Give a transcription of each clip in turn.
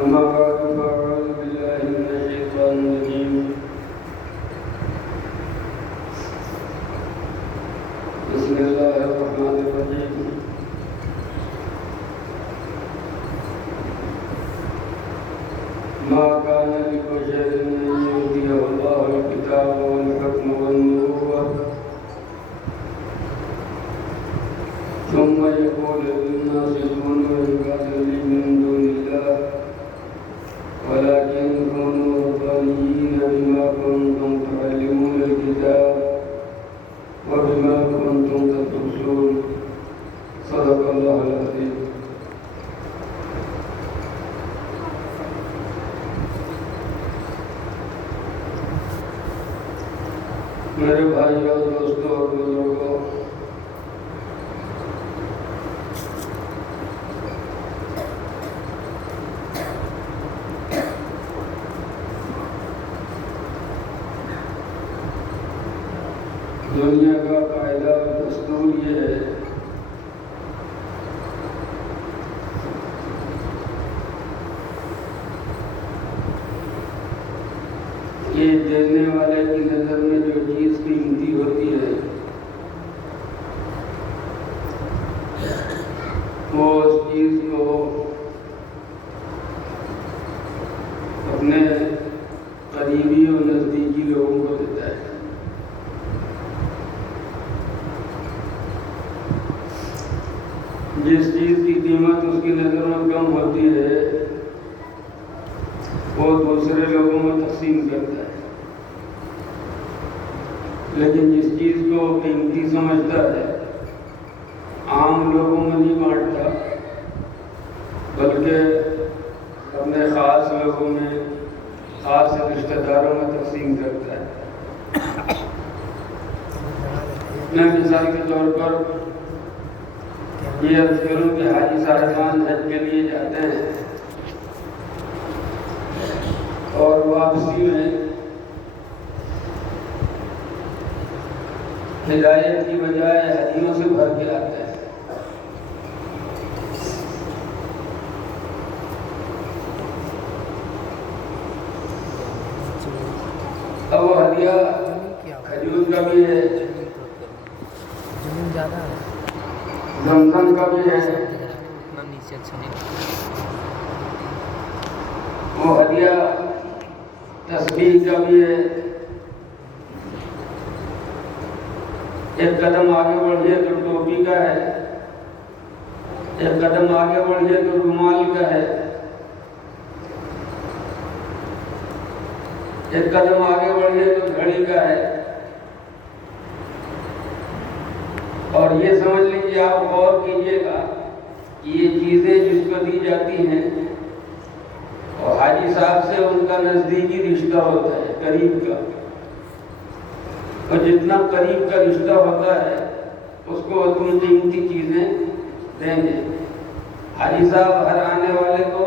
أما بعد فأعوذ بالله من الشيطان الرجيم. بسم الله الرحمن الرحيم. ما كان لبشر أن يؤتيه الله الكتاب والحكم والنبوة ثم يقول للناس كونوا عبادا لي من دون الله ولكن كونوا ربانيين بما كنتم تعلمون الكتاب وبما كنتم تدرسون. صدق الله العظيم. میرے بھائیوں دوستوں اور بزرگوں، دنیا کا قاعدہ اور دستور یہ ہے کہ دینے والے کی نظر میں جو چیز قیمتی ہوتی ہے وہ اس چیز کو اپنے قریبی اور نزدیکی لوگوں کو دیتا ہے۔ جس چیز کی قیمت اس کی نظر میں کم ہوتی ہے وہ دوسرے لوگوں میں تقسیم کرتا ہے، لیکن جس چیز کو قیمتی سمجھتا ہے عام لوگوں میں نہیں بانٹتا بلکہ اپنے خاص لوگوں میں، خاص رشتہ داروں میں تقسیم کرتا ہے۔ میں مثال کے طور پر یہ عرض کروں کہ حاجی صاحبان حج کے لیے جاتے ہیں اور واپسی میں ہدایت کی بجائے ہدیوں سے بھر کے آتے ہیں۔ اب وہ ہدیہ کھجور کا بھی ہے، زمزم کا بھی ہے، وہ ہدیہ تسبیح کا بھی ہے۔ ایک قدم آگے بڑھیے تو ٹوپی کا ہے، ایک قدم آگے بڑھیے تو رومال کا ہے، ایک قدم آگے بڑھیے تو گھڑی کا ہے۔ اور یہ سمجھ لیجیے، آپ غور کیجیے گا کہ یہ چیزیں جس کو دی جاتی ہیں اور حاجی صاحب سے ان کا نزدیکی رشتہ ہوتا ہے، قریب کا، اور جتنا قریب کا رشتہ ہوتا ہے اس کو اتنی قیمتی چیزیں دیں گے۔ حاجی صاحب ہر آنے والے کو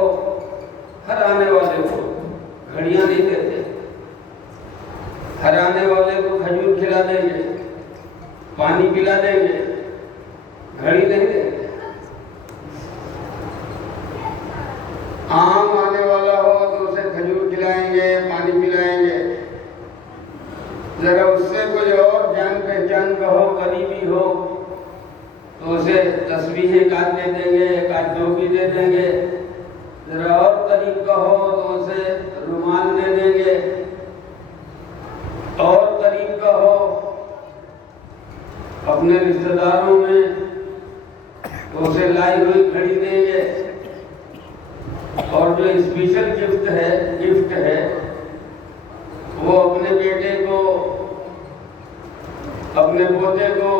گھڑیاں نہیں دیتے، ہر آنے والے کو کھجور کھلا دیں گے، پانی پلا دیں گے، گھڑی نہیں دیں گے۔ عام آنے والا ہو تو اسے کھجور کھلائیں گے، پانی پلائیں گے۔ ذرا اس سے کوئی اور جان پہچان کا ہو، قریبی ہو تو اسے تسبیح ایک آدھ دے دیں گے، ایک آدھ ٹوپی دے دیں گے۔ ذرا اور قریب کا ہو تو اسے رومال دے دیں گے، اور قریب کا ہو اپنے رشتہ داروں میں تو اسے لائی ہوئی گھڑی دیں گے۔ اور جو اسپیشل گفٹ ہے وہ اپنے بیٹے کو، اپنے پوتے کو،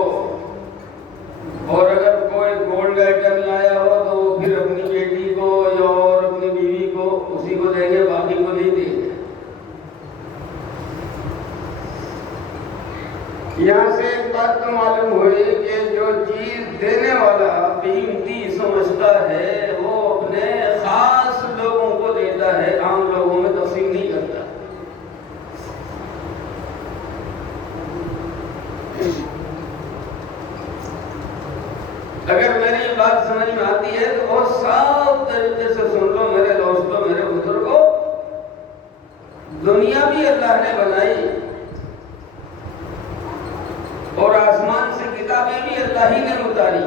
اور اگر کوئی گولڈ آئٹم لایا ہو تو وہ پھر اپنی بیٹی کو یا اور اپنی بیوی کو اسی کو دیں گے، باقی کو نہیں دیں گے۔ یہاں سے ایک بات تو معلوم ہوئی کہ جو چیز دینے والا قیمتی سمجھتا ہے وہ اپنے خاص لوگوں کو دیتا ہے، عام لوگوں میں تقسیم نہیں کرتا۔ اگر میری بات سمجھ میں آتی ہے تو بہت صاف طریقے سے سن لو میرے دوستوں، میرے دنیا بھی اللہ نے بنائی اور آسمان سے کتابیں بھی اللہ ہی نے اتاری.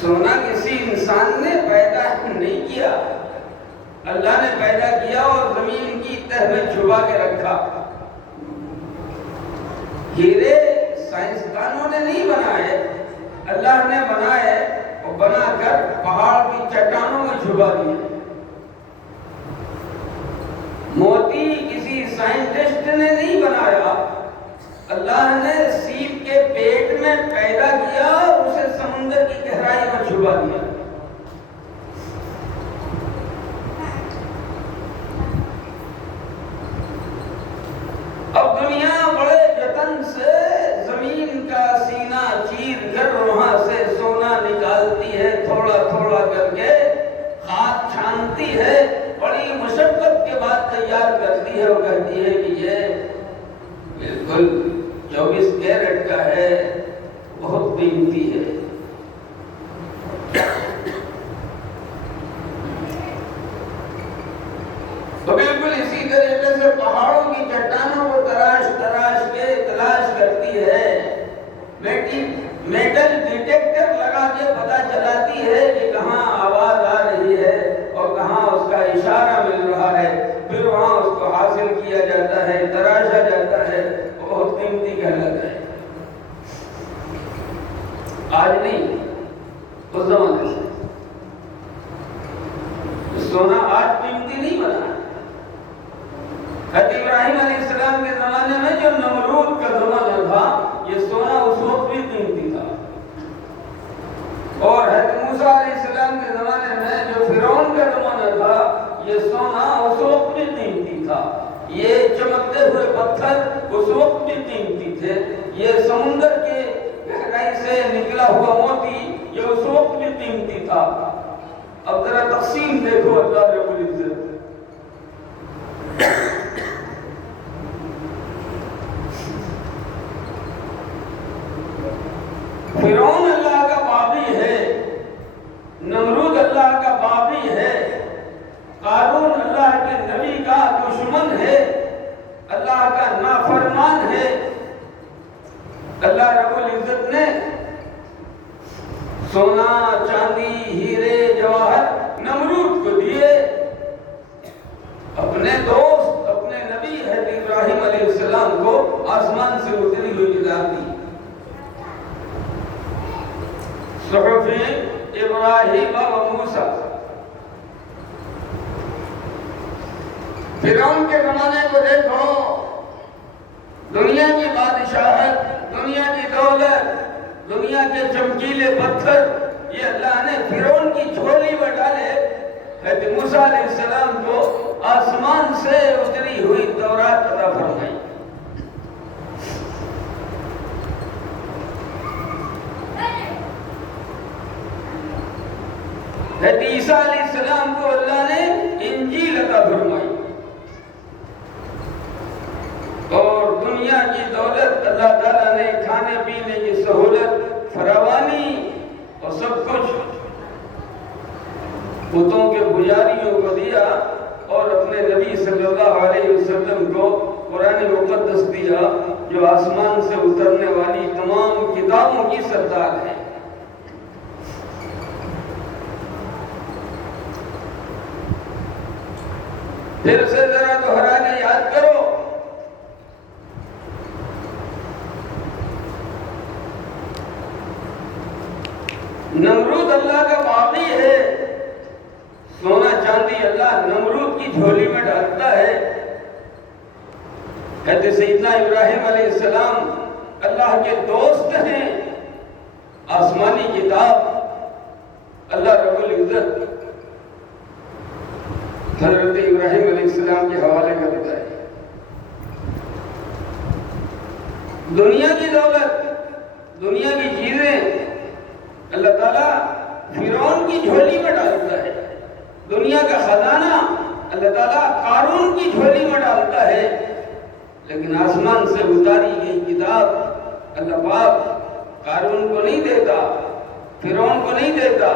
سونا کسی انسان نے پیدا نہیں کیا، اللہ نے پیدا کیا اور زمین کی تہ میں چھپا کے رکھا. ہیرے سائنسدانوں نے نہیں بنائے، اللہ نے بنائے اور بنا کر پہاڑ کی چٹانوں میں چھپا دیے. موتی کسی سائنٹسٹ نے نہیں بنایا، اللہ نے سیپ کے پیٹ میں پیدا کیا اور اسے سمندر کی گہرائی میں چھپا دیا. اب دنیا بڑے جتن سے زمین کا سینہ چیر کر وہاں سے سونا نکالتی ہے، تھوڑا تھوڑا کر کے خاک چھانتی ہے، بڑی مشقت کے بعد تیار کرتی ہے اور کہتی ہے کہ یہ بالکل 24 کیرٹ کا ہے، بہت قیمتی ہے. تو بالکل اسی طریقے سے پہاڑوں کی چٹانوں کو تراش تراش کے تلاش کرتی ہے، میٹل ڈیٹیکٹر لگا کے پتہ چلاتی ہے کہ کہاں آواز آ رہی ہے اور کہاں اس کا اشارہ مل رہا ہے، پھر وہاں اس کو حاصل کیا جاتا ہے، تراشا جاتا ہے، بہت قیمتی کہلاتا ہے. آج نہیں، اس زمانے سے سونا آج قیمتی نہیں بنا. حضرت ابراہیم علیہ السلام کے زمانے میں جو نمرود کا زمانہ تھا، یہ سونا اس وقت بھی قیمتی تھا. اور حضرت موسیٰ علیہ السلام کے زمانے میں جو فرعون کا زمانہ تھا، یہ سونا اس وقت بھی قیمتی تھا. یہ چمکتے ہوئے پتھر اس وقت بھی قیمتی تھے. یہ سمندر کے گہرائی سے نکلا ہوا موتی یہ اس وقت بھی قیمتی تھا. اب ذرا تقسیم دیکھو اللہ رب العزت. فرعون اللہ کا باغی ہے، نمرود اللہ کا باغی ہے، قارون اللہ کے نبی کا دشمن ہے، اللہ کا نافرمان ہے. اللہ رب العزت نے سونا چاندی ہیرے جواہر نمرود کو دیے، اپنے دوست اپنے نبی حضرت ابراہیم علیہ السلام کو آسمان سے اتری ہوئی کتاب دی. صحف ابراہیم و موسیٰ. فرعون کے زمانے کو دیکھو، دنیا کی بادشاہت، دنیا کی دولت، دنیا کے چمکیلے پتھر یہ اللہ نے فرعون کی جھولی میں ڈالے. حضرت موسیٰ علیہ السلام کو آسمان سے اتری ہوئی تورات عطا فرمائی. حضرت عیسیٰ علیہ السلام کو اللہ نے انجیل عطا فرمائی. اور دنیا کی دولت اللہ تعالیٰ نے کھانے پینے کی سہولت فراوانی اور سب کچھ بتوں کے پجاریوں کو دیا اور اپنے نبی صلی اللہ علیہ وسلم کو قرآن مقدس دیا جو آسمان سے اترنے والی تمام کتابوں کی سردار ہے. پھر سے ذرا دوہرا کے یاد کرو، نمرود اللہ کا باغی ہے، سونا چاندی اللہ نمرود کی جھولی میں ڈالتا ہے. حضرت سیدنا ابراہیم علیہ السلام اللہ کے دوست ہیں، آسمانی کتاب اللہ رب العزت حضرت ابراہیم علیہ السلام کے حوالے کرتا ہے. دنیا کی دولت، دنیا کی چیزیں اللہ تعالیٰ فرعون کی جھولی میں ڈالتا ہے. دنیا کا خزانہ اللہ تعالیٰ قارون کی جھولی میں ڈالتا ہے. لیکن آسمان سے اتاری گئی کتاب اللہ پاک قارون کو نہیں دیتا، فرعون کو نہیں دیتا،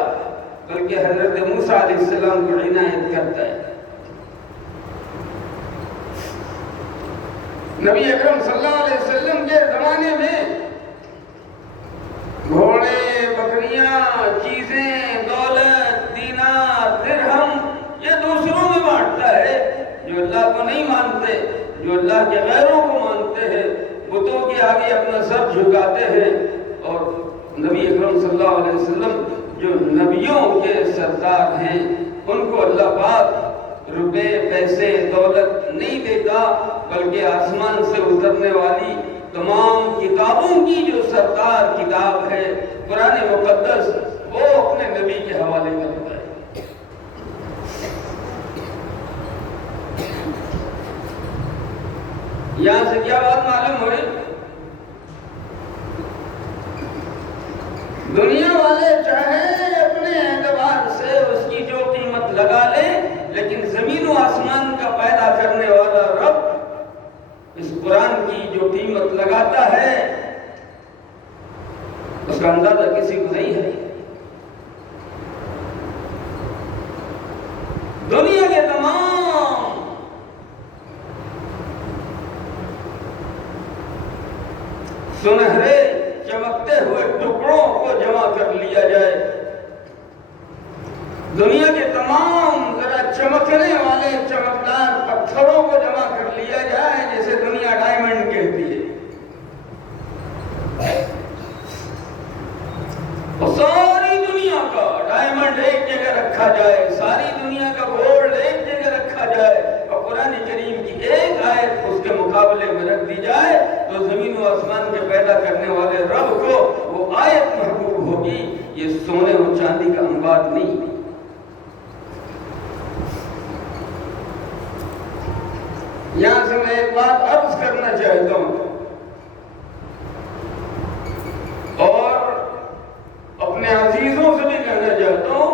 بلکہ حضرت موسیٰ علیہ السلام کو عنایت کرتا ہے۔ نبی اکرم صلی اللہ علیہ وسلم کے زمانے میں گھوڑے، بکریاں، چیزیں، دولت، دینار، درہم یہ دوسروں میں بانٹتا ہے۔ جو اللہ کو نہیں مانتے، جو اللہ کے غیروں کو مانتے ہیں، بتوں کے آگے اپنا سر جھکاتے ہیں، اور نبی اکرم صلی اللہ علیہ وسلم جو نبیوں کے سردار ہیں ان کو اللہ پاک روپے، پیسے، دولت نہیں دیتا، بلکہ آسمان سے اترنے والی تمام کتابوں کی جو سردار کتاب ہے قرآن مقدس، وہ اپنے نبی کے حوالے کرتا ہے۔ یہاں سے کیا بات معلوم ہوئی؟ دنیا والے چاہے اپنے اعتبار سے اس کی جو قیمت لگا لے، لیکن زمین و آسمان کا پیدا کرنے والا رب اس قرآن کی جو قیمت لگاتا ہے اس کا اندازہ کسی کو نہیں ہے۔ دنیا کے تمام سنہرے چمکتے ہوئے ٹکڑوں کو جمع کر لیا جائے، دنیا کے تمام ذرا چمکنے والے چمکدار پتھروں کو جمع کر لیا جائے، جیسے دنیا ڈائمنڈ کہتی ہے، اور ساری دنیا کا ڈائمنڈ ایک جگہ رکھا جائے، ساری دنیا کا گولڈ ایک جگہ رکھا جائے، اور قرآن کریم کی ایک آیت اس کے مقابلے میں رکھ دی جائے، تو زمین و آسمان کے پیدا کرنے والے رب کو وہ آیت محبوب ہوگی، یہ سونے اور چاندی کا انبار نہیں۔ یہاں سے میں ایک بات عرض کرنا چاہتا ہوں اور اپنے عزیزوں سے بھی کہنا چاہتا ہوں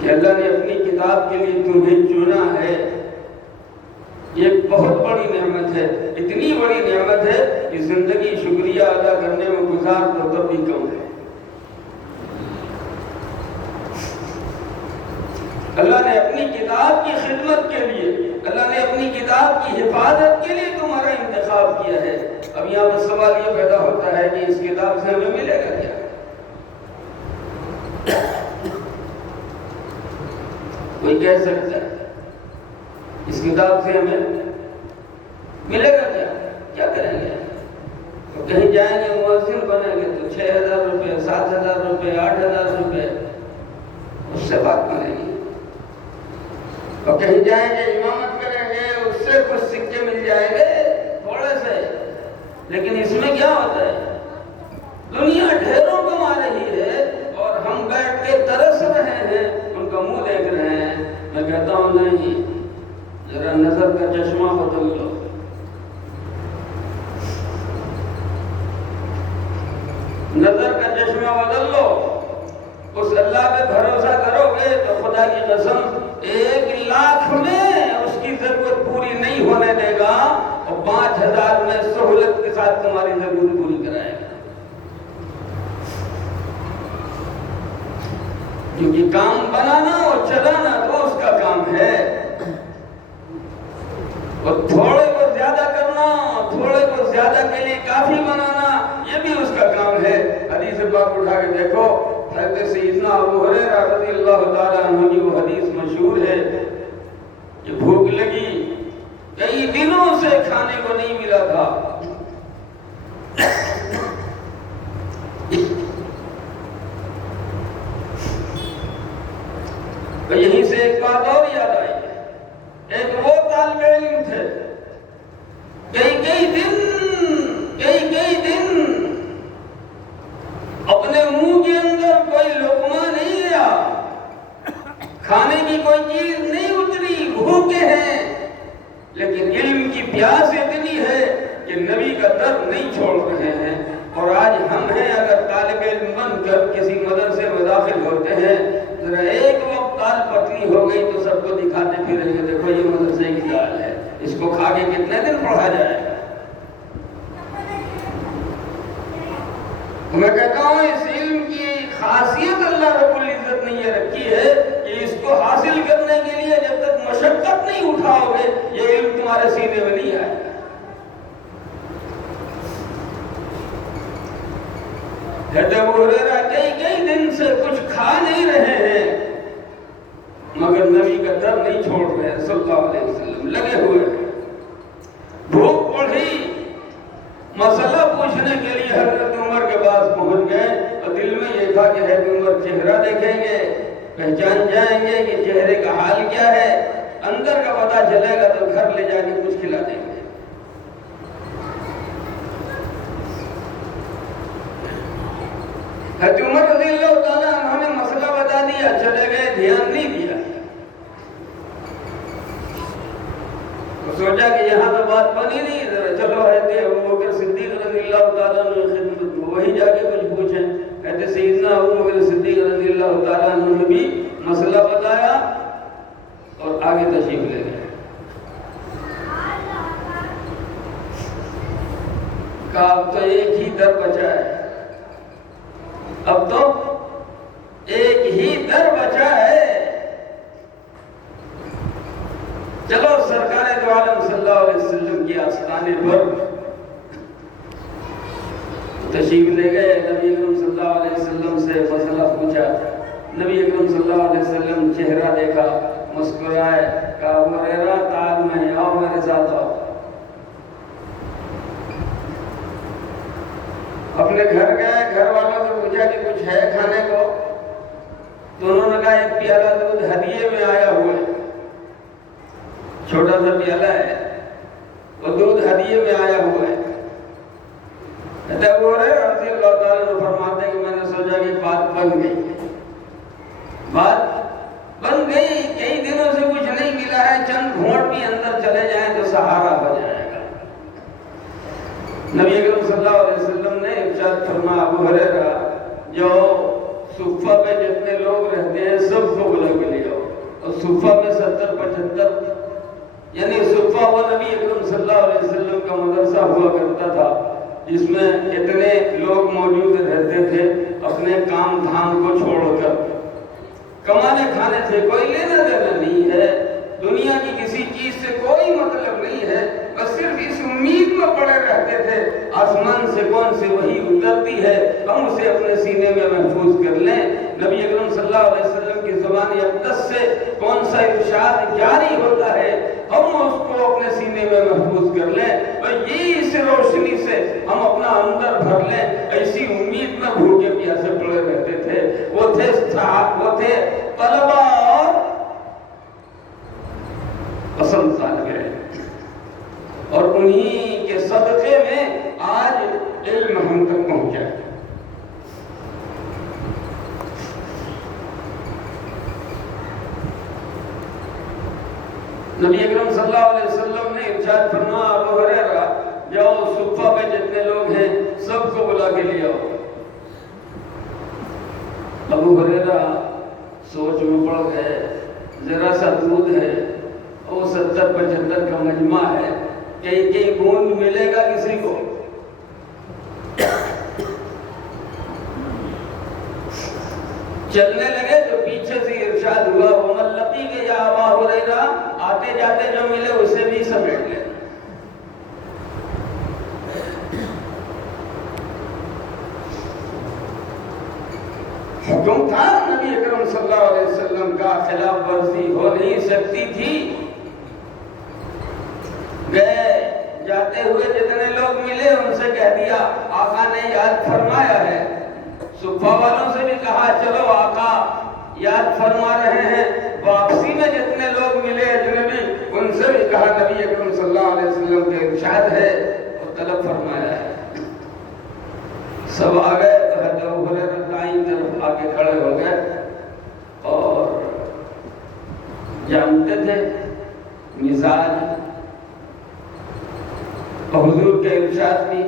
کہ اللہ نے اپنی کتاب کے لیے تمہیں چنا ہے، یہ ایک بہت بڑی نعمت ہے، اتنی بڑی نعمت ہے کہ زندگی شکریہ ادا کرنے میں گزار تو تب بھی کم ہے۔ اللہ نے اپنی کتاب کی خدمت کے لیے، اللہ نے اپنی کتاب کی حفاظت کے لیے تمہارا انتخاب کیا ہے۔ اب یہاں پر سوال یہ پیدا ہوتا ہے کہ اس کتاب سے ہمیں ملے گا کیا؟ کوئی کہہ سکتا ہے اس کتاب سے ہمیں ملے گا کیا؟ کیا کریں گے؟ تو کہیں جائیں گے مؤذن بنیں گے تو 6,000 روپے، 7,000 روپے، 8,000 روپے، اس سے بات کریں گے، اور کہیں جائیں گے امامت کریں گے، اس سے کچھ سکے مل جائیں گے تھوڑے سے، لیکن اس میں کیا ہوتا ہے؟ دنیا ڈھیروں کما رہی ہے اور ہم بیٹھ کے ترس رہے ہیں، ان کا منہ دیکھ رہے ہیں۔ میں کہتا ہوں نہیں، ذرا نظر کا چشمہ بدل لو، نظر کا چشمہ بدل لو، اس اللہ پہ بھروسہ کرو گے تو خدا کی قسم 1,00,000 میں اس کی ضرورت پوری نہیں ہونے دے گا، اور 5,000 میں سہولت کے ساتھ تمہاری ضرورت پوری کرائے گا۔ کیونکہ کام بنانا اور چلانا تو اس کا کام ہے، اور تھوڑے کو زیادہ کرنا، تھوڑے کو زیادہ کے لیے کافی بنانا، یہ بھی اس کا کام ہے۔ حدیث پاک اٹھا کے دیکھو، حضرت سیدنا ابو ہریرہ رضی اللہ تعالیٰ عنہ کی وہ حدیث مشہور ہے کہ بھوک لگی، کئی دنوں سے کھانے کو نہیں ملا تھا، تو یہیں سے ایک بات اور یاد آئی، ایک وہ طالب علم تھے، کئی دن اپنے منہ کے اندر کوئی لقمہ نہیں لیا، کھانے کی کوئی چیز نہیں اتری، بھوکے ہیں، لیکن علم کی پیاس اتنی ہے کہ نبی کا در نہیں چھوڑ رہے ہیں۔ اور آج ہم ہیں، اگر طالب علم بن کر کسی مدرسے میں داخل ہوتے ہیں، ذرا ایک وقت دال پتلی ہو گئی تو سب کو دکھاتے پھریں گے، دیکھو یہ مدرسے کی دال ہے، اس کو کھا کے کتنے دن پڑھا جائے گا۔ میں کہتا ہوں اس علم کی خاصیت اللہ رب العزت نے یہ رکھی ہے کہ اس کو حاصل کرنے کے لیے جب تک مشقت نہیں اٹھاؤ گے یہ علم تمہارے سینے میں نہیں آئے گا۔ ابو ہریرہ کئی دن سے کچھ کھا نہیں رہے ہیں مگر نبی کا در نہیں چھوڑ رہے صلی اللہ علیہ وسلم، لگے ہوئے ہیں۔ بھوک بڑھی، مسئلہ پوچھنے کے لیے حضرت عمر کے پاس پہنچ گئے اور دل میں یہ تھا کہ حضرت عمر چہرہ دیکھیں گے، پہچان جائیں گے کہ چہرے کا حال کیا ہے، اندر کا پتہ چلے گا تو گھر لے جا کے کچھ کھلا دیں گے۔ حضرت عمر رضی اللہ تعالیٰ عنہ نے مسئلہ بتا دیا، چلے گئے، دھیان نہیں دیا۔ سوچا کہ یہاں تو بات بنی نہیں، چلو حضرت ابوبکر صدیق رضی اللہ تعالیٰ عنہ کی خدمت میں وہی جا کے کچھ پوچھیں۔ حضرت سیدنا ابوبکر صدیق رضی اللہ تعالیٰ عنہ نے بھی مسئلہ بتایا اور آگے تشریف لے گئے۔ کہا اب تو ایک ہی در بچا ہے، اب تو ایک ہی در بچا ہے، چلو سرکار دو عالم صلی اللہ علیہ وسلم کی آستانے پر تشریف لے گئے۔ نبی اکرم صلی اللہ علیہ وسلم سے مسئلہ پوچھا، نبی اکرم صلی اللہ علیہ وسلم چہرہ دیکھا، مسکرائے، کہا ابو ہریرہ تعال میں آؤ، میرے ساتھ آؤ۔ اپنے گھر گئے، گھر والوں سے پوچھا کہ کچھ ہے کھانے کو، تو انہوں نے کہا ایک پیالہ دودھ ہدیے میں آیا ہوا ہے، چھوٹا سا پیالہ ہے، وہ دودھ ہدیے میں آیا ہوا ہے۔ ابو ہریرہ رضی اللہ تعالیٰ عنہ فرماتے ہیں کہ میں نے سوچا کہ بات بن گئی، کئی دنوں سے کچھ نہیں ملا ہے، چند گھونٹ بھی اندر چلے جائیں تو سہارا ہو جائے گا۔ نبی اکرم صلی اللہ علیہ وسلم نے ارشاد فرمایا ابو ہریرہ جو صفہ پہ جتنے لوگ رہتے ہیں سب کو بلا کے لے آؤ، اور صفہ میں 70-75 یعنی صفہ وہ نبی اکرم صلی اللہ علیہ وسلم کا مدرسہ ہوا کرتا تھا جس میں اتنے لوگ موجود رہتے تھے، اپنے کام دھام کو چھوڑ کر کمانے کھانے سے کوئی لینا دینا نہیں ہے، دنیا کی کسی چیز سے کوئی مطلب نہیں ہے، بس صرف اس امید میں پڑے رہتے تھے آسمان سے کون سی وحی اترتی ہے ہم اسے اپنے سینے میں محفوظ کر لیں، نبی اکرم صلی اللہ علیہ وسلم کی زبان اقدس سے کون سا ارشاد جاری ہوتا ہے ہم اس کو اپنے سینے میں محفوظ کر لیں، اور یہ اس روشنی سے ہم اپنا اندر بھر لیں۔ ایسی امید میں بھوکے پیاسے پڑے رہتے تھے، وہ تھے طلبہ اور پسند طالب علم، اور انہی کے صدقے میں آج علم ہم تک پہنچا ہے۔ نبی اکرم صلی اللہ علیہ وسلم نے ارشاد فرمایا ابو ہریرہ جاؤ صفہ پہ جتنے لوگ ہیں سب کو بلا کے لے آؤ۔ ابو ہریرہ سوچ میں پڑ گئے، ذرا سا دودھ ہے، وہ 70-75 کا مجمع ہے، کئی بوند ملے گا کسی کو؟ چلنے لگے تو پیچھے سے ارشاد ہوا وَمَن لَقِيكَ يَا أَبَا هُرَيْرَةَ، آتے جاتے جو ملے اسے بھی سمیٹ لے۔ حکم تھا نبی اکرم صلی اللہ علیہ وسلم کا، خلاف ورزی ہو نہیں سکتی تھی۔ گئے، جاتے ہوئے جتنے لوگ ملے ان سے کہہ دیا آقا نے یاد فرمایا ہے، صفہ والوں سے بھی کہا چلو آقا یاد فرما رہے ہیں، واپسی میں جتنے لوگ ملے اجنبی ان سے بھی کہا نبی اکرم صلی اللہ علیہ وسلم کے ارشاد ہے اور طلب فرمایا ہے۔ سب آ گئے تو حضرت ابو ہریرہ دائیں طرف آ کے کھڑے ہو گئے اور جانتے تھے مزاج اور حضور کے ارشاد بھی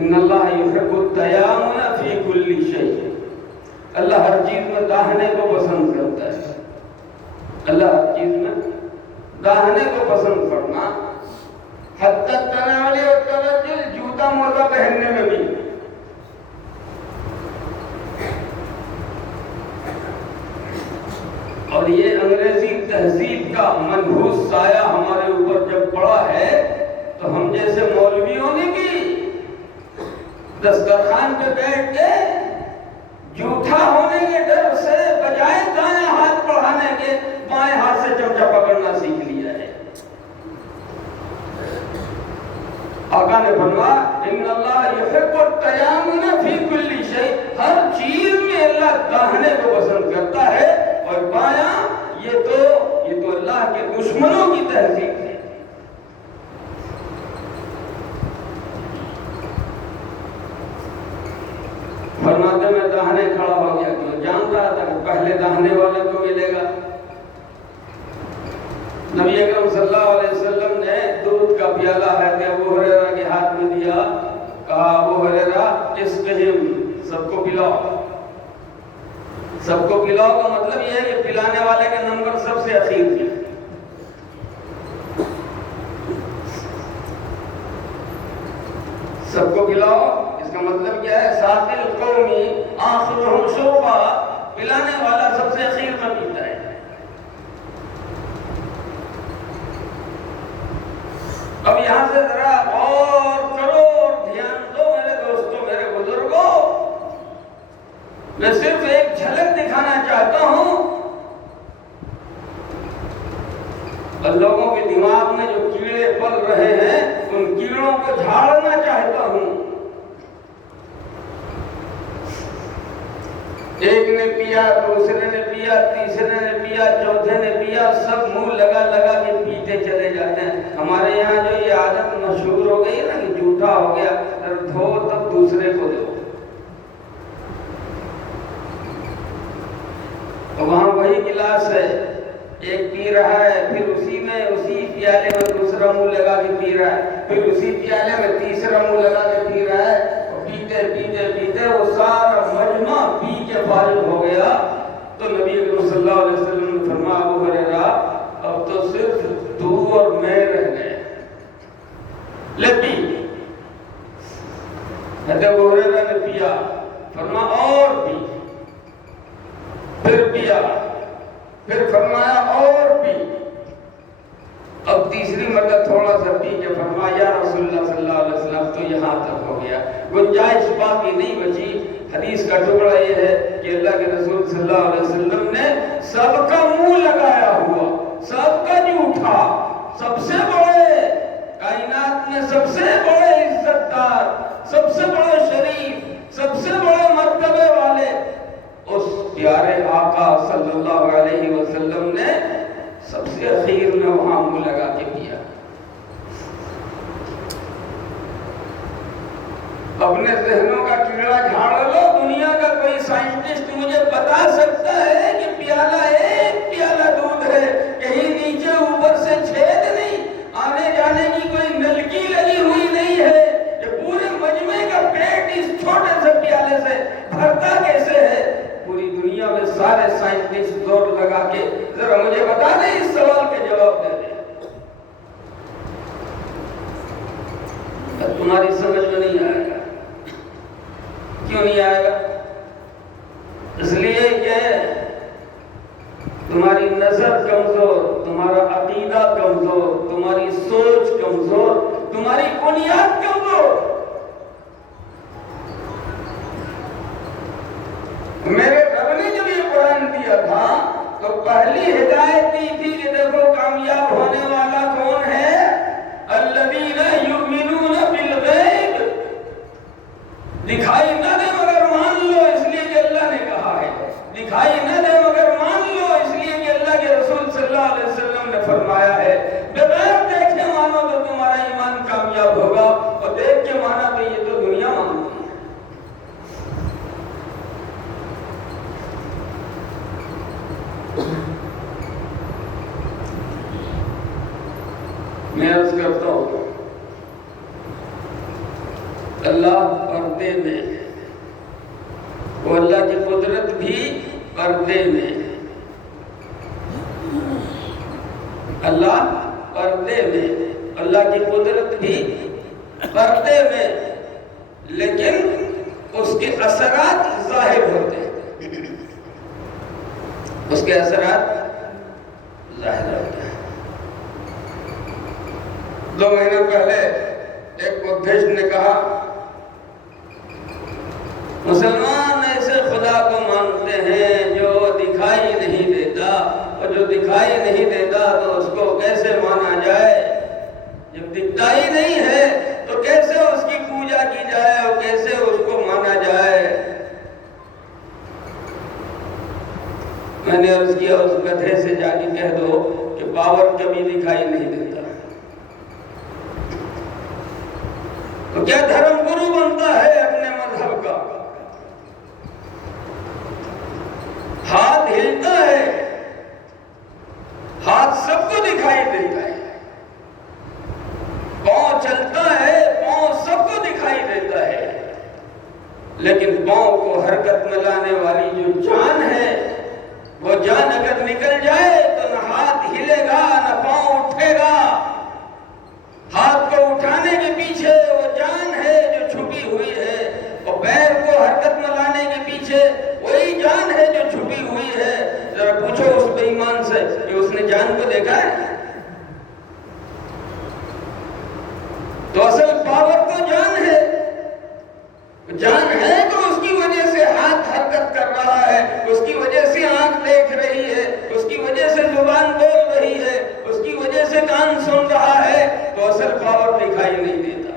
ان اللہ یحب التیامن فی کل شیء، اللہ ہر چیز میں داہنے کو پسند کرتا ہے، اللہ ہر چیز میں داہنے کو پسند کرنا، حتی تناولی اور ترجل، جوتا موزہ پہننے میں بھی ایسا منحوس سایہ ہمارے اوپر جب پڑا ہے تو ہم جیسے مولویوں نے بھی دسترخوان پہ بیٹھ کے جھوٹا ہونے کے ڈر سے بجائے دائیں ہاتھ بڑھانے کے بائیں ہاتھ سے چمچہ پکڑنا سیکھ لیا ہے۔ آقا نے فرمایا ان اللہ یحب التیامن فی کل شیء، ہر چیز میں اللہ داہنے کو پسند کرتا ہے، اور بایاں یہ تو اللہ کے دشمنوں کی تہذیب ہے۔ فرماتے میں داہنے کھڑا ہو گیا تو جان رہا تھا کہ پہلے داہنے والے کو ملے گا۔ نبی اکرم صلی اللہ علیہ وسلم نے دودھ کا پیالہ ہے کہ ابو ہریرہ کے ہاتھ میں دیا، کہا ابو ہریرہ اسقہم، سب کو پلاؤ۔ سب کو پلاؤ کا مطلب یہ ہے کہ پلانے والے کے نمبر سب سے اخیر تھے۔ سب کو پلاؤ اس کا مطلب کیا ہے؟ ساقی القومی آخرہم شربا، پلانے والا سب سے اخیر میں پیتا ہے۔ اب یہاں سے ذرا غور کرو اور دھیان دو میرے دوستوں، میرے بزرگوں، میں صرف ایک جھلک دکھانا چاہتا ہوں، اور لوگوں کے دماغ میں جو کیڑے پل رہے ہیں ان کیڑوں کو جھاڑنا چاہتا ہوں۔ ایک نے پیا، دوسرے نے پیا، تیسرے نے پیا، چوتھے نے پیا، سب منہ لگا لگا کے پیتے چلے جاتے ہیں۔ ہمارے یہاں جو یہ عادت مشہور ہو گئی نا کہ جھوٹا ہو گیا دھو تب دوسرے کو دو، وہاں وہی گلاس ہے، ایک پی رہا ہے، پھر اسی پیالے میں دوسرا منہ لگا کے پی رہا ہے، پھر اسی پیالے میں تیسرا منہ لگا کے پی رہا ہے، اور پیتے پیتے پیتے وہ سارا مجمع پی کے فارغ ہو گیا۔ تو نبی اکرم صلی اللہ علیہ وسلم نے فرمایا ابو ہریرہ اب تو صرف تو اور میں رہ گئے، لے پی۔ ابو ہریرہ نے پیا، فرمایا اور پی، پھر پیا، پھر فرمایا اور پی، اب تیسری مرتبہ تھوڑا سا پی کے فرمایا یا رسول اللہ صلی اللہ علیہ وسلم تو یہاں تک ہو گیا، گنجائش باقی نہیں بچی۔ حدیث کا ٹکڑا یہ ہے کہ اللہ کے رسول صلی اللہ علیہ وسلم نے سب کا منہ لگایا ہوا، سب کا جھوٹا، سب سے بڑے کائنات میں سب سے بڑے عزت دار، سب سے بڑے شریف، سب سے بڑے مرتبے والے اس پیارے آقا صلی اللہ علیہ وسلم نے سب سے اخیر میں وہاں منہ لگا کے پیا۔ اپنے ذہنوں کا کیڑا جھاڑ لو، دنیا کا کوئی سائنٹسٹ مجھے بتا سکتا ہے کہ پیالہ ایک پیالہ دودھ ہے، کہیں نیچے اوپر سے چھید نہیں، آنے جانے کی کوئی نلکی لگی ہوئی نہیں ہے، یہ پورے مجمع کا پیٹ اس چھوٹے سے پیالے سے بھرتا کیسے ہے؟ پوری دنیا میں سارے سائنٹسٹ زور لگا کے ذرا مجھے بتا دیں، اس سوال کے جواب دے دیں۔ تمہاری سمجھ میں نہیں آئے گا۔ کیوں نہیں آئے گا؟ اس لیے کہ تمہاری نظر کمزور، تمہارا عقیدہ کمزور، تمہاری سوچ کمزور، تمہاری بنیاد کمزور۔ میرے رب نے جب یہ قرآن دیا تھا تو پہلی ہدایت دی تھی کہ دیکھو کامیاب ہونے والا کون ہے؟ الذین یؤمنون بالغیب، دکھائی نہ دے مگر مان لو اس لیے کہ اللہ نے کہا ہے، دکھائی نہ دے مگر مان لو اس لیے کہ اللہ کے رسول صلی اللہ علیہ وسلم نے فرمایا ہے۔ بغیر دیکھے مانو تو تمہارا ایمان کامیاب ہوگا، اور دیکھ کے مانا تو یہ تو دنیا مانتی ہے۔ میں عرض کرتا ہوں اللہ پردے میں، وہ اللہ کی قدرت بھی پردے میں، اللہ پردے میں، اللہ کی قدرت بھی پردے میں، لیکن اس کے اثرات ظاہر ہوتے ہیں، اس کے اثرات ظاہر ہوتے ہیں۔ 2 مہینے پہلے ایک بدھسٹ نے کہا مسلمان ایسے خدا کو مانتے ہیں جو دکھائی نہیں دیتا، اور جو دکھائی نہیں دیتا تو اس کو کیسے مانا جائے؟ جب دکھتا ہی نہیں ہے تو کیسے اس کی پوجا کی جائے اور کیسے اس کو مانا جائے؟ میں نے عرض کیا اس گدھے سے جا کے کہہ دو کہ پاور کبھی دکھائی نہیں دیتا، تو کیا دھرم گرو بنتا ہے اپنے مذہب کا؟ ہاتھ ہلتا ہے، ہاتھ سب کو دکھائی دیتا ہے، پاؤں چلتا ہے، پاؤں سب کو دکھائی دیتا ہے، لیکن پاؤں کو حرکت میں لانے والی جو جان ہے، وہ جان اگر نکل جائے تو نہ ہاتھ ہلے گا نہ پاؤں اٹھے گا۔ ہاتھ کو اٹھانے کے پیچھے وہ جان ہے جو چھپی ہوئی ہے، اور پیر کو حرکت میں لانے کے پیچھے وہی جان ہے جو چھپی ہوئی ہے۔ ذرا پوچھو اس بے ایمان سے کہ اس نے جان کو دیکھا ہے؟ تو اصل پاور تو جان ہے، جان ہے تو اس کی وجہ سے ہاتھ حرکت کر رہا ہے، اس کی وجہ سے آنکھ دیکھ رہی ہے، اس کی وجہ سے زبان بول رہی ہے، اس کی وجہ سے کان سن رہا ہے، تو اصل پاور دکھائی نہیں دیتا۔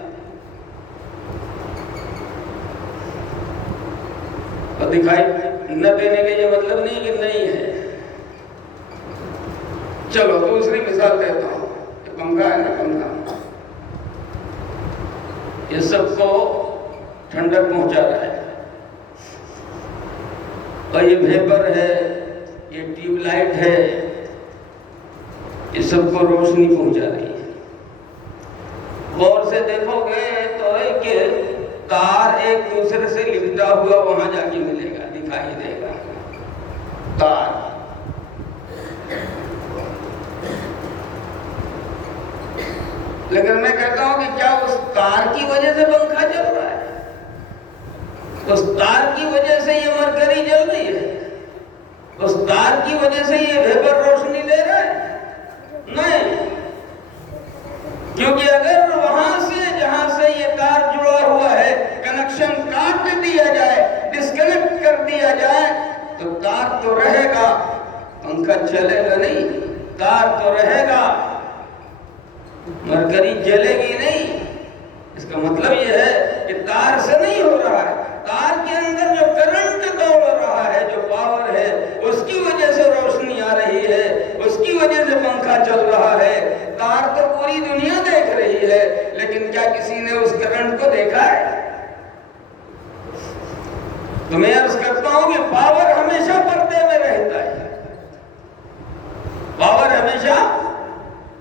اور دکھائی نہ دینے کا یہ مطلب نہیں کہ نہیں ہے۔ چلو دوسری مثال دیتا ہوں، یہ پنکھا ہے نا، پنکھا یہ سب کو ٹھنڈک پہنچا رہا ہے، اور یہ ویپر ہے، یہ ٹیوب لائٹ ہے، یہ سب کو روشنی پہنچا رہی ہے۔ غور سے دیکھو گے تو ایک تار ایک دوسرے سے لپٹا ہوا وہاں جا کے ملے گا، دکھائی دے گا تار۔ لیکن میں کہتا ہوں کہ کیا اس تار کی وجہ سے پنکھا چل رہا ہے؟ اس تار کی وجہ سے یہ مرکری جل رہی ہے؟ اس تار کی وجہ سے یہ ویپر روشنی دے رہا ہے؟ نہیں، کیونکہ اگر وہاں سے جہاں سے یہ تار جڑا ہوا ہے کنیکشن کاٹ دیا جائے، ڈسکنیکٹ کر دیا جائے، تو تار تو رہے گا، پنکھا چلے گا نہیں۔ تار تو رہے گا، مرکری جلے گی نہیں۔ اس کا مطلب یہ ہے کہ تار سے نہیں ہو رہا ہے، تار کے اندر جو کرنٹ دوڑ رہا ہے، جو پاور ہے، اس کی وجہ سے روشنی آ رہی ہے، اس کی وجہ سے پنکھا چل رہا ہے۔ تار تو پوری دنیا دیکھ رہی ہے، لیکن کیا کسی نے اس کرنٹ کو دیکھا ہے؟ تو میں عرض کرتا ہوں کہ پاور ہمیشہ پردے میں رہتا ہے، پاور ہمیشہ،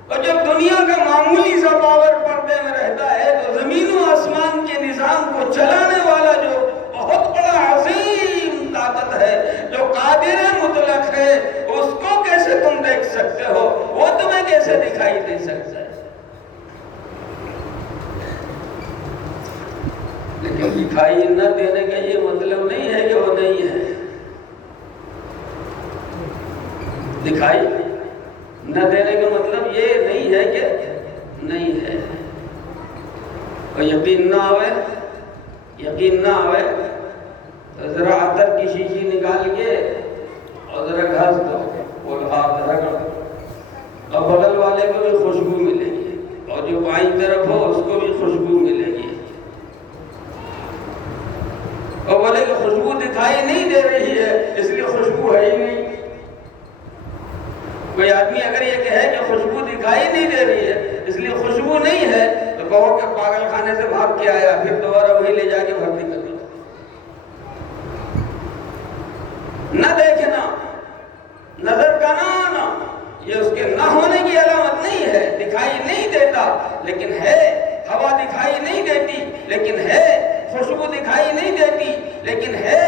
اور جب دنیا کا معمولی سا پاور پردے میں رہتا ہے تو زمین و آسمان کے نظام کو چلانے والا جو بہت بڑا عظیم طاقت ہے، جو قادر مطلق ہے، اس کو کیسے تم دیکھ سکتے ہو؟ وہ تمہیں کیسے دکھائی دے سکتا ہے؟ لیکن دکھائی نہ دینے کا یہ مطلب نہیں ہے کہ وہ نہیں ہے۔ دکھائی نہ دینے کا مطلب یہ نہیں ہے کہ نہیں ہے۔ اور یقین نہ آوے تو ذرا عطر کی شیشی نکال کے اور ذرا گھس دو، اور ہاتھ رگڑ، اور بغل والے کو بھی خوشبو ملے گی، اور جو بائیں طرف ہو اس کو بھی خوشبو ملے گی۔ اور بولے کہ خوشبو دکھائی نہیں دے رہی ہے اس لیے خوشبو ہے ہی نہیں۔ کوئی آدمی اگر یہ کہے کہ خوشبو دکھائی نہیں دے رہی ہے اس لیے خوشبو نہیں ہے، تو کہو کہ پاگل خانے سے بھاگ کے آیا، پھر دوبارہ وہی لے جا کے بھرتی کر دو۔ نہ دیکھنا، نظر کا نہ آنا، یہ اس کے نہ ہونے کی علامت نہیں ہے۔ دکھائی نہیں دیتا لیکن ہے، ہوا دکھائی نہیں دیتی لیکن ہے، خوشبو دکھائی نہیں دیتی لیکن ہے،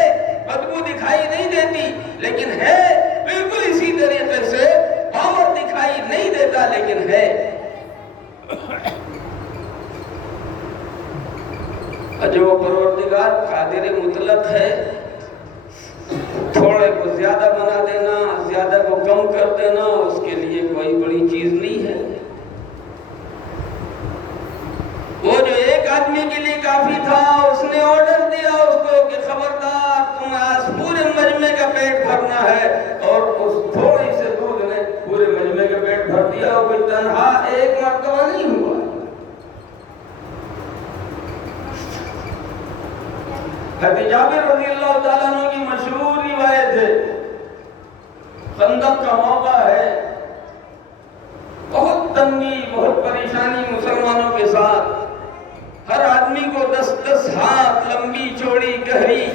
بدبو دکھائی نہیں دیتی لیکن ہے، بالکل اسی طریقے سے پاور دکھائی نہیں دیتا لیکن ہے۔ جو پروردگار قادر مطلق ہے، تھوڑے کو زیادہ بنا دینا، زیادہ کو کم کر دینا، اس کے لیے کوئی بڑی چیز نہیں ہے۔ آدمی کے لیے کافی تھا. اس نے آرڈر دیا اس کو کہ خبردار تم آج پورے مجمع کا پیٹ بھرنا ہے، اور اس تھوڑی سے دودھ نے پورے مجمع کا پیٹ بھر دیا، اور کوئی تنہا ایک مرتبہ نہیں ہوا. حضرت جابر رضی اللہ تعالیٰ عنہ کی مشہور روایت ہے، خندق کا موقع ہے، بہت تنگی بہت پریشانی مسلمانوں کے ساتھ، ہر آدمی کو 10 ہاتھ لمبی چوڑی گہری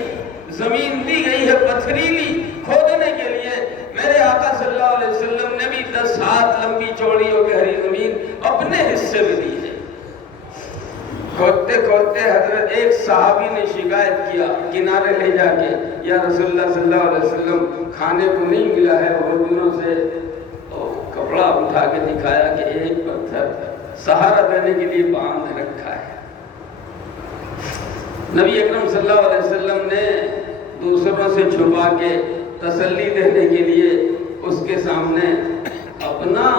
زمین دی گئی ہے پتھریلی کھودنے کے لیے. میرے آقا صلی اللہ علیہ وسلم نے بھی 10 ہاتھ لمبی چوڑی اور گہری زمین اپنے حصے میں دی ہے. کھودتے کھودتے حضرت ایک صحابی نے شکایت کیا کنارے لے جا کے، یا رسول اللہ صلی اللہ علیہ وسلم کھانے کو نہیں ملا ہے بہت دنوں سے. کپڑا اٹھا کے دکھایا کہ ایک پتھر سہارا دینے کے لیے باندھ رکھا ہے. نبی اکرم صلی اللہ علیہ وسلم نے دوسروں سے چھپا کے تسلی دینے کے لیے اس کے سامنے اپنا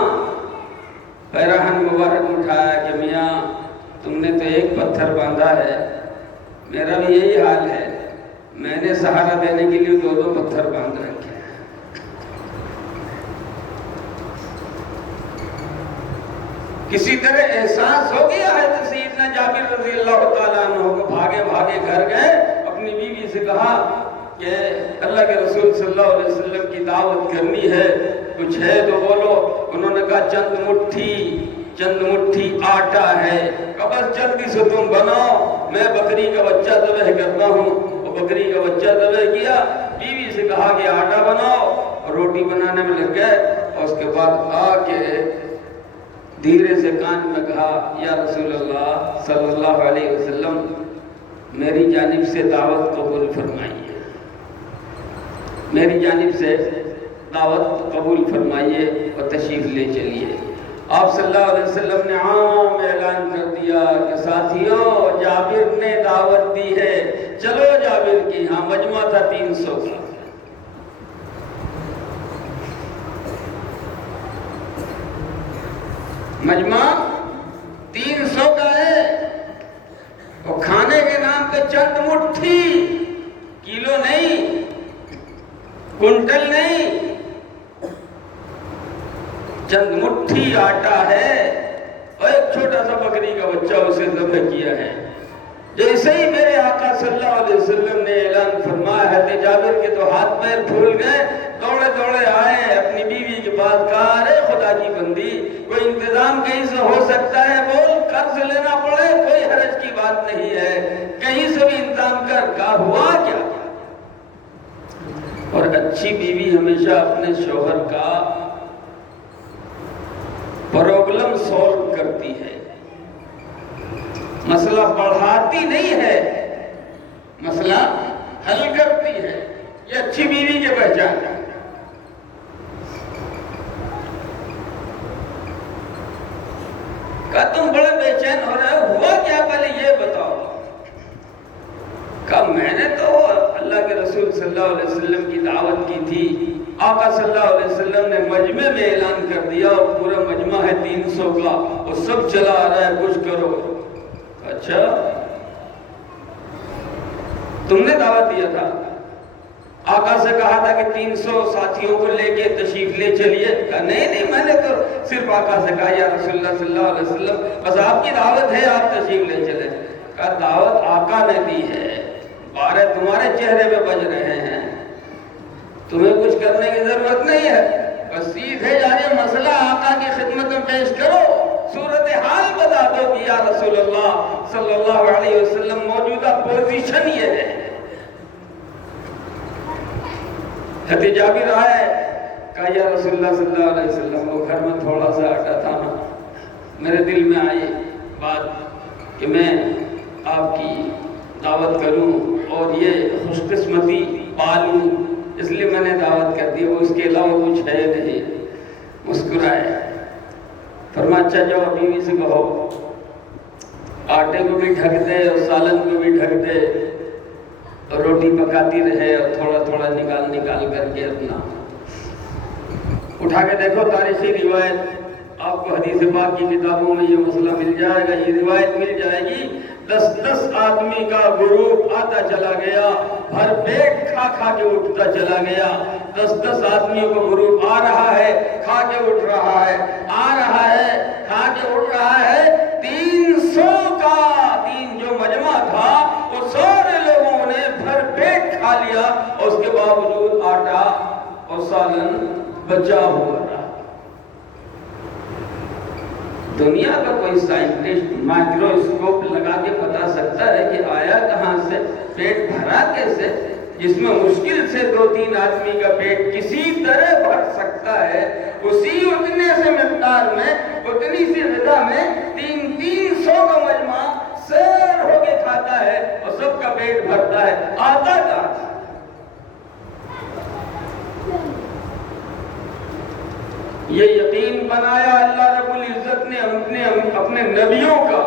پیراہن مبارک اٹھایا کہ میاں تم نے تو ایک پتھر باندھا ہے، میرا بھی یہی حال ہے، میں نے سہارا دینے کے لیے 2 پتھر باندھ رکھے ہیں. کسی طرح احساس ہو گیا ہے تو سیدنا جابر رضی اللہ تعالیٰ عنہ کو بھاگے بھاگے گھر گئے، اپنی بیوی سے کہا کہ اللہ کے رسول صلی اللہ علیہ وسلم کی دعوت کرنی ہے، کچھ ہے تو بولو. انہوں نے کہا چند مٹھی آٹا ہے، بس جلدی سے تم بناؤ، میں بکری کا بچہ ذبح کرتا ہوں. وہ بکری کا بچہ ذبح کیا، بیوی سے کہا کہ آٹا بناؤ، روٹی بنانے میں لگ گئے. اور اس کے بعد آ کے دھیرے سے کان میں کہا یا رسول اللہ صلی اللہ علیہ وسلم میری جانب سے دعوت قبول فرمائیے، میری جانب سے دعوت قبول فرمائیے اور تشریف لے چلیے. آپ صلی اللہ علیہ وسلم نے عام اعلان کر دیا کہ ساتھیوں جابر نے دعوت دی ہے، چلو جابر کی. ہاں مجمع تھا 300 کا. مجمع 300 کا ہے، اور کھانے کے نام پہ چند مٹھی، کلو نہیں، کنٹل نہیں، چند مٹھی آٹا ہے اور ایک چھوٹا سا بکری کا بچہ اسے ذبح کیا ہے. جیسے ہی میرے آقا صلی اللہ علیہ وسلم نے اعلان فرمایا ہے کہ جابر کے تو ہاتھ پیر پھول گئے، دوڑے دوڑے آئے اپنی بیوی کے پاس، کہا ارے خدا کی بندی کوئی انتظام کہیں سے ہو سکتا ہے، بول قرض لینا پڑے کوئی حرج کی بات نہیں ہے، کہیں سے بھی انتظام کر. کہا ہوا کیا؟ اور اچھی بیوی ہمیشہ اپنے شوہر کا پرابلم سولو کرتی ہے، مسئلہ بڑھاتی نہیں ہے، مسئلہ حل کرتی ہے. یہ اچھی بیوی کی پہچان ہے. کہا تم بڑے بے چین ہو رہے ہو، ہوا کیا پہلے یہ بتاؤ. کہا میں نے تو اللہ کے رسول صلی اللہ علیہ وسلم کی دعوت کی تھی، آقا صلی اللہ علیہ وسلم نے مجمع میں اعلان کر دیا، اور پورا مجمع ہے 300 کا، اور سب چلا آ رہا ہے کچھ کرو. اچھا تم نے دعوت دیا تھا، آقا سے کہا تھا کہ 300 ساتھیوں کو لے کے تشریف لے چلیے. کہا نہیں میں نے تو صرف آقا سے کہا یا رسول اللہ صلی اللہ علیہ وسلم بس آپ کی دعوت ہے، آپ تشریف لے چلے. کہا دعوت آقا نے دی ہے، بارے تمہارے چہرے پہ بج رہے ہیں، تمہیں کچھ کرنے کی ضرورت نہیں ہے، بس سیدھے جانے مسئلہ آقا کی خدمت میں پیش کرو، صورتحال بتا دو کہ یا رسول اللہ صلی اللہ علیہ وسلم موجودہ پوزیشن یہ ہے. حضرت جابر آئے، کہا یا رسول اللہ صلی اللہ علیہ وسلم وہ گھر میں تھوڑا سا آٹا تھا نا، میرے دل میں آئی بات کہ میں آپ کی دعوت کروں اور یہ خوش قسمتی پالوں، اس لیے میں نے دعوت کر دی، وہ اس کے علاوہ کچھ ہے نہیں. مسکرائے، فرمایا اچھا جاؤ بیوی سے کہو آٹے کو بھی ڈھک دے اور سالن کو بھی ڈھک دے اور روٹی پکاتی رہے اور تھوڑا تھوڑا نکال کر کے اپنا. اٹھا کے دیکھو تاریخی روایت آپ کو حدیث پاک کی کتابوں میں یہ مسئلہ مل جائے گا، یہ روایت مل جائے گی، 10 آدمی کا گروپ آتا چلا گیا، بھر پیٹ کھا کھا کے اٹھتا چلا گیا، 10 آدمیوں کا گروپ آ رہا ہے، کھا کے اٹھ رہا ہے، آ رہا ہے، کھا کے اٹھ رہا ہے، 300 کا جو مجمع تھا وہ سارے لوگوں نے بھر پیٹ کھا لیا، اور اس کے باوجود آٹا اور سالن بچا ہوا رہا۔ دنیا کا کوئی سائنٹسٹ مائکروسکوپ لگا کے بتا سکتا ہے کہ آیا کہاں سے، پیٹ بھرا کیسے، جس میں مشکل سے 2-3 آدمی کا پیٹ کسی طرح بھر سکتا ہے، اسی اتنے سے مقدار میں، اتنی سی غذا میں 300 کا مجمع سیر ہو کے کھاتا ہے اور سب کا پیٹ بھرتا ہے، آتا کہاں سے؟ یہ یقین بنایا اللہ رب العزت نے اپنے نبیوں کا،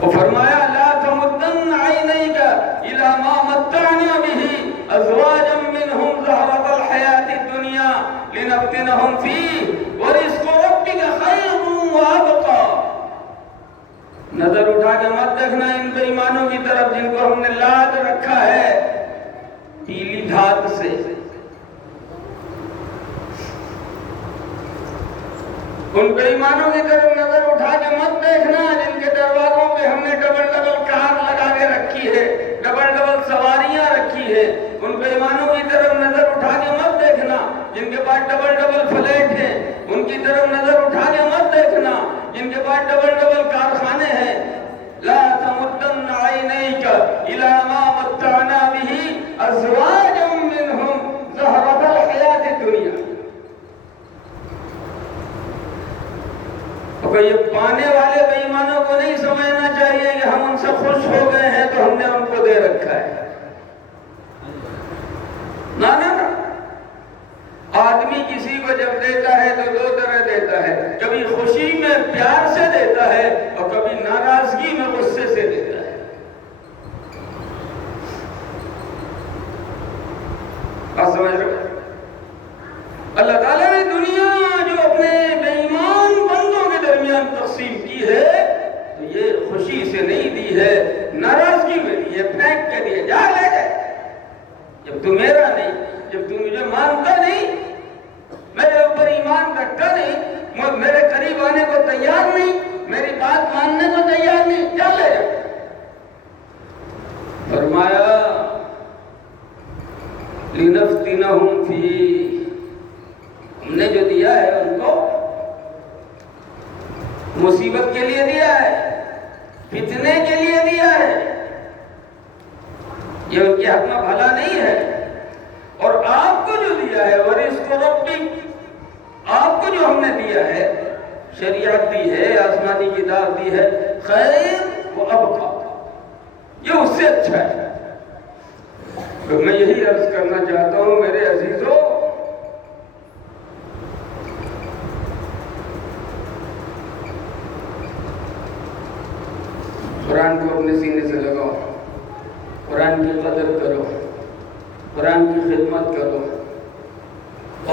اور فرمایا لا تمدن عینیک الی ما متعنا به ازواجا منهم زہرة الحیاۃ الدنیا لنفتنهم فیہ ورزق ربک خیر وابقی۔ نظر اٹھا کے مت دیکھنا ان بے ایمانوں کی طرف جن کو ہم نے لاد رکھا ہے پیلی دھات سے، ان بے ایمانوں کی طرف نظر اٹھا کے مت دیکھنا جن کے دروازوں پہ ہم نے ڈبل کار لگا کے رکھی ہے، ڈبل سواریاں رکھی ہے، ان بے ایمانوں کی طرف نظر اٹھا کے مت دیکھنا جن کے پاس ڈبل فلیٹ ہیں، ان کی طرف نظر اٹھا کے مت دیکھنا جن کے پاس ڈبل کارخانے ہیں۔ لا تمدن عینیک الی ما متعنا به ازواجا منهم زہرة الحیاۃ الدنیا۔ یہ پانے والے بے ایمانوں کو نہیں سمجھنا چاہیے کہ ہم ان سے خوش ہو گئے ہیں تو ہم نے ان کو دے رکھا ہے، نہ آدمی کسی کو جب دیتا ہے تو 2 طرح دیتا ہے، کبھی خوشی میں پیار سے دیتا ہے اور کبھی ناراضگی میں غصے سے دیتا ہے۔ آپ سمجھ رہے ہو؟ اللہ تعالیٰ نے دنیا جو اپنے بے ایمان بندوں کے درمیان تقسیم کی ہے تو یہ خوشی سے نہیں دی ہے، ناراضگی میں دی ہے، پھینک کے دی ہے، جا لے جائے۔ جب تو میرا نہیں، جب تو مجھے مانتا نہیں، میرے اوپر ایمان رکھتا نہیں، میرے قریب آنے کو تیار نہیں، میری بات ماننے کو تیار نہیں، جا لے جائے۔ فرمایا لِنَفْتِنَهُمْ فِيهِ، ہم نے جو دیا ہے ان کو مصیبت کے لیے دیا ہے، فتنے کے لیے دیا ہے، یہ ان کے حق میں بھلا نہیں ہے۔ اور آپ کو جو دیا ہے ورزق ربک، آپ کو جو ہم نے دیا ہے، شریعت دی ہے، آسمانی کتاب دی ہے، خیر و ابقا، یہ اس سے اچھا ہے۔ تو میں یہی عرض کرنا چاہتا ہوں میرے عزیزوں، قرآن کو اپنے سینے سے لگاؤ، قرآن کی قدر کرو، قرآن کی خدمت کرو،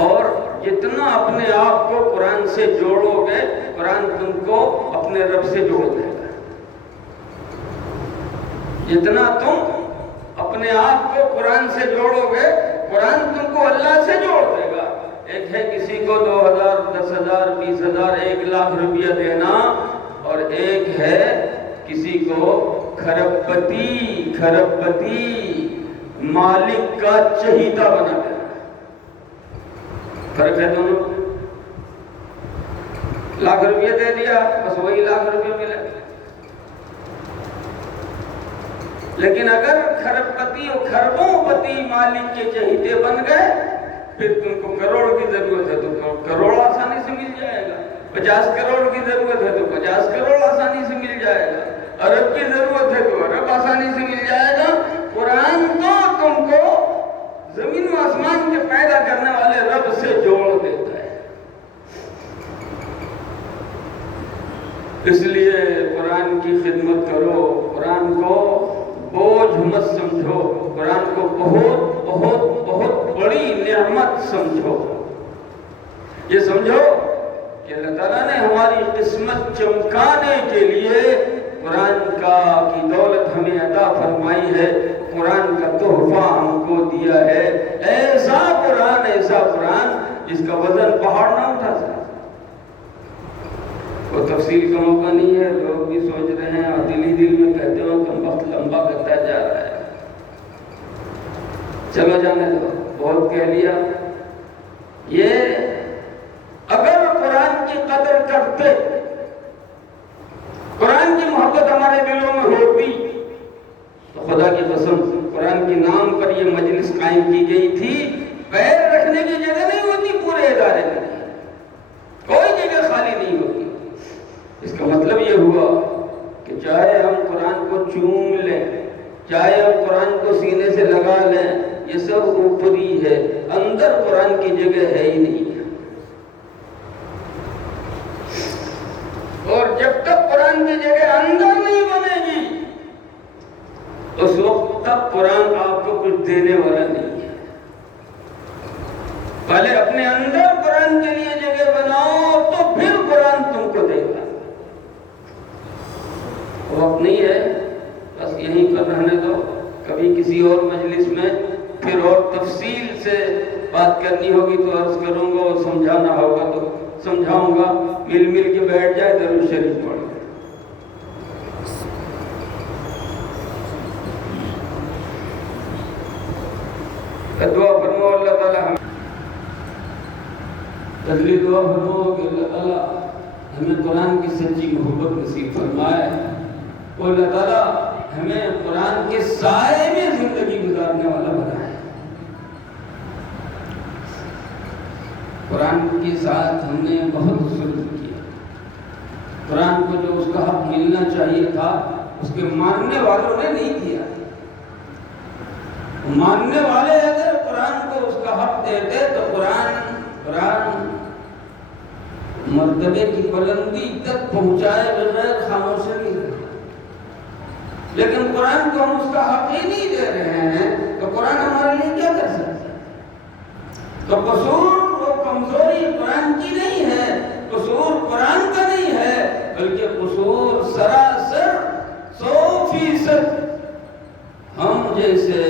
اور جتنا اپنے آپ کو قرآن سے جوڑو گے قرآن تم کو اپنے رب سے جوڑ دے گا۔ جتنا تم اپنے آپ کو قرآن سے جوڑو گے قرآن تم کو اللہ سے جوڑ دے گا۔ ایک ہے کسی کو 2000 10,000 20,000 1 لاکھ روپیہ دینا، اور ایک ہے کسی کو کھرب پتی مالک کا چہیتا بنا دینا۔ فرق ہے دونوں۔ لاکھ روپیہ دے دیا بس وہی لاکھ روپیہ ملے، لیکن اگر کھرب پتی اور کھربوں پتی مالک کے چہیتے بن گئے پھر تم کو کروڑ کی ضرورت ہے تو کروڑ آسانی سے مل جائے گا، 50 کروڑ کی ضرورت ہے تو 50 کروڑ آسانی سے مل جائے گا، ارب کی ضرورت ہے تو ارب آسانی سے مل جائے گا۔ قرآن تو تم کو زمین و آسمان کے پیدا کرنے والے رب سے جوڑ دیتا ہے۔ اس لیے قرآن کی خدمت کرو، قرآن کو بوجھ مت سمجھو، قرآن کو بہت بہت بہت بڑی نعمت سمجھو۔ یہ سمجھو کہ اللہ تعالیٰ نے ہماری قسمت چمکانے کے لیے قرآن کی دولت ہمیں عطا فرمائی ہے، قرآن کا تحفہ ہم کو دیا ہے، ایسا قرآن جس کا وزن پہاڑ نہ اٹھا سکے۔ وہ تفصیل کا موقع نہیں ہے، لوگ بھی سوچ رہے ہیں اور دل میں کہتے ہو کہ وقت لمبا کرتا جا رہا ہے۔ چلو جانے دو، بہت کہہ لیا۔ یہ اگر قرآن کی قدر کرتے، قرآن کی محبت ہمارے دلوں میں ہوتی، تو خدا کی قسم قرآن کے نام پر یہ مجلس قائم کی گئی تھی، پیر رکھنے کی جگہ نہیں ہوتی پورے ادارے میں، کوئی جگہ خالی نہیں ہوتی۔ اس کا مطلب یہ ہوا کہ چاہے ہم قرآن کو چوم لیں، چاہے ہم قرآن کو سینے سے لگا لیں، یہ سب اوپری ہے، اندر قرآن کی جگہ ہے ہی نہیں۔ اور جب تک قرآن کی جگہ اندر نہیں بنے گی، اس وقت تک قرآن آپ کو کچھ دینے والا نہیں ہے۔ پہلے اپنے اندر قرآن کے لیے جگہ بناؤ تو پھر قرآن تم کو دے گا۔ وقت نہیں ہے، بس یہیں پر رہنے دو، کبھی کسی اور مجلس میں پھر اور تفصیل سے بات کرنی ہوگی تو عرض کروں گا، اور سمجھانا ہوگا تو سمجھاؤں گا۔ مل کے بیٹھ جائے، درود شریف پڑھ لیں۔ دعا فرماؤ اللہ تعالیٰ تجلی دعا فرماؤ کہ اللہ تعالیٰ ہمیں قرآن کی سچی محبت نصیب فرمائے، اور اللہ تعالیٰ ہمیں قرآن کے سائے میں زندگی گزارنے والا بنائے۔ قرآن کے ساتھ ہم نے بہت ظلم کیا، قرآن کو جو اس کا حق ملنا چاہیے تھا اس کے ماننے والوں نے نہیں دیا۔ ماننے والے اگر قرآن کو اس کا حق دیتے تو قرآن مرتبے کی بلندی تک پہنچائے بغیر خاموش نہیں رہے۔ لیکن قرآن کو ہم اس کا حق ہی نہیں دے رہے ہیں تو قرآن ہمارے لیے کیا کر سکتا ہے؟ تو قصور و کمزوری قرآن کی نہیں ہے، قصور قرآن کا نہیں ہے، بلکہ قصور سراسر 100% ہم جیسے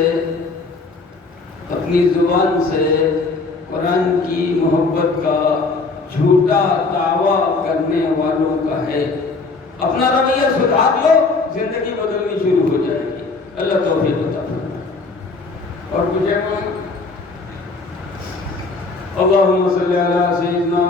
اپنی زبان سے قرآن کی محبت کا جھوٹا دعویٰ کرنے والوں کا ہے۔ اپنا رویہ سدھار لو، زندگی بدلنی شروع ہو جائے گی۔ اللہ توفیق عطا فرمائے۔ اور تجھے اللہم صلی علی سیدنا